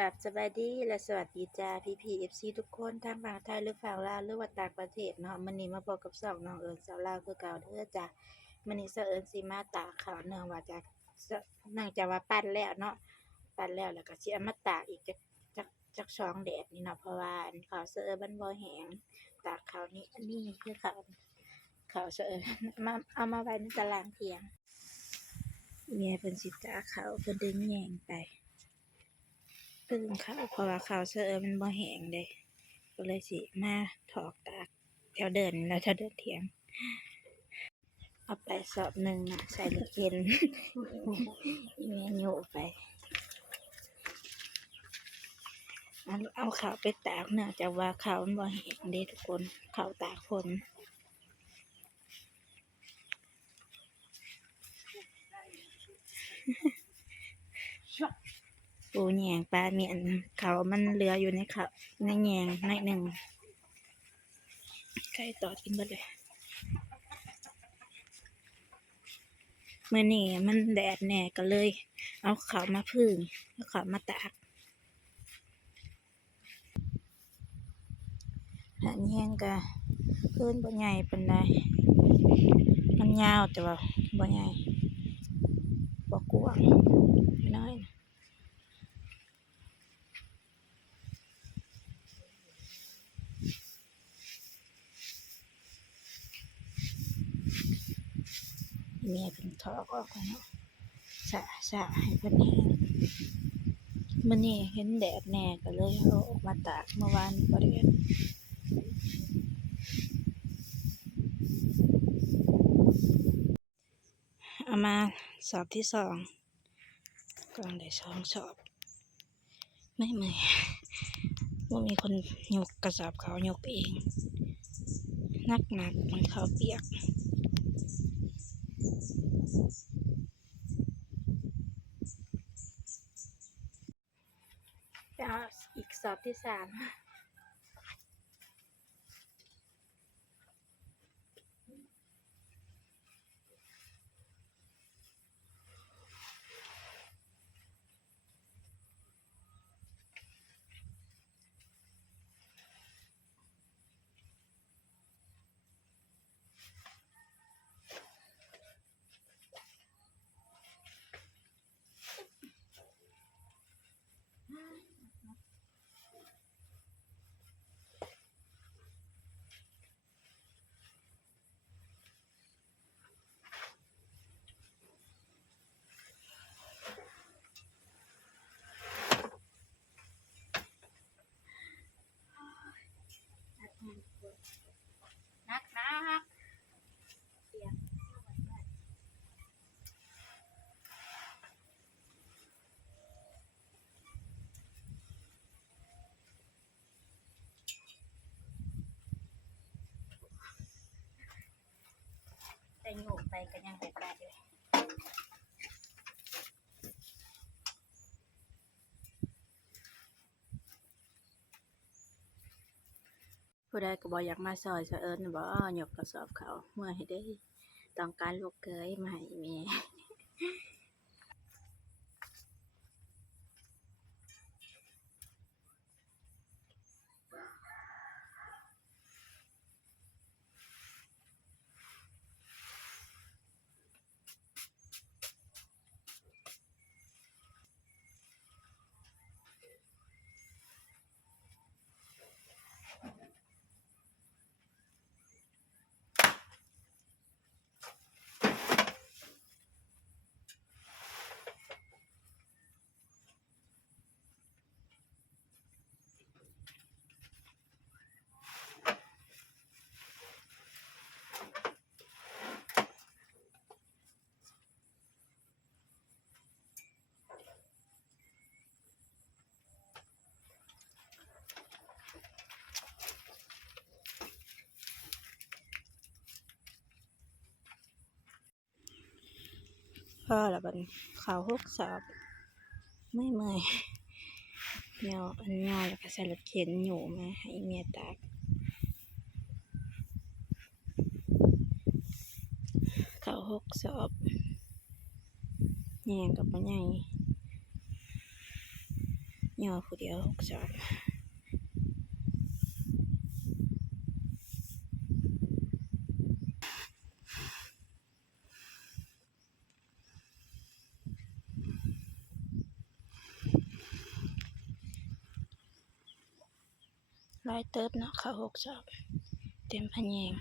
กับสบายดีและสวัสดีจ้าพี่เอฟซีทุกคนทั้งฝั่งไทยหรือฝั่งลาวหรือว่าต่างประเทศเนาะมื้อนี้มาพบกับสองน้องเอิญสาวลาวคือเก่าเด้อจ้ามื้อนี้สาวเอิญสิมาตากข้าวเนื่องว่าจากเนื่องจากว่าปั้นแล้วเนาะปั้นแล้วก็สิเอามาตากอีกจักสองแดดนี่เนาะเพราะว่าอันข้าวสาวเอิญมันบ่แห้งตากข้าวนี้อันนี้คือข้าวสาวเอิญมาเอามาไว้ในตารางเที่ยงเมียเพิ่นสิตากข้าวเพิ่นดึงแยงไปตื่นข้าวเพราะว่าข้าวเสอมันบ่แห้งเด้ก็เลยสิมาถอกตากแถวเดินแล้วแถวเดินเถียงเอาไปสอบหนึ่งนะใส่รถเข็นแม่โยไปเอาข้าวไปตากเนื่องจากว่าข้าวมันบ่แห้งเด้ทุกคนข้าวตากฝนปูแยงปลาเมียนเขามันเหลืออยู่ในเขาในแยงในหนึ่งไก่ตอดกินหมดเลยเมื่อนี้มันแดดแน่ก็เลยเอาเขามาพึ่งเอาเขามาตากอันนี้แห้งก็พื้นบ่ใหญ่ปานใดมันยาวแต่ว่าบ่ใหญ่บ่กว้างน้อยเมียเพิ่นถอกออกแล้วเนาะสะให้เพิ่นแห้งมื้อนี้เห็นแดดแน่ก็เลยเอาออกมาตากเมื่อวานบ่ได้เอามาสอบที่สองกำลังได้สองสอบไม่เมื่อยว่ามีคนยกกระสอบเขายกเองหนักมันเขาเปียกจะอีกสอบที่สามนักเปียกแต่โยกไปก็ยังไปเลยผู้ใดก็บอกอยากมาซอยเอิญบอกยกกระสอบเขาเมื่อให้ได้ต้องการลูกเขยมาให้แม่พ่อละบัดเขาหกสอบไม่เมื่อยเนาะอันยอแล้วก็ใส่รถเข็นอยู่มาให้เมียตากเขาหกสอบแยงกับบ่ใหญ่ ย่อผู้เดียว6สอบหลายเติบเนาะเขา6สอบเต็มพะแยง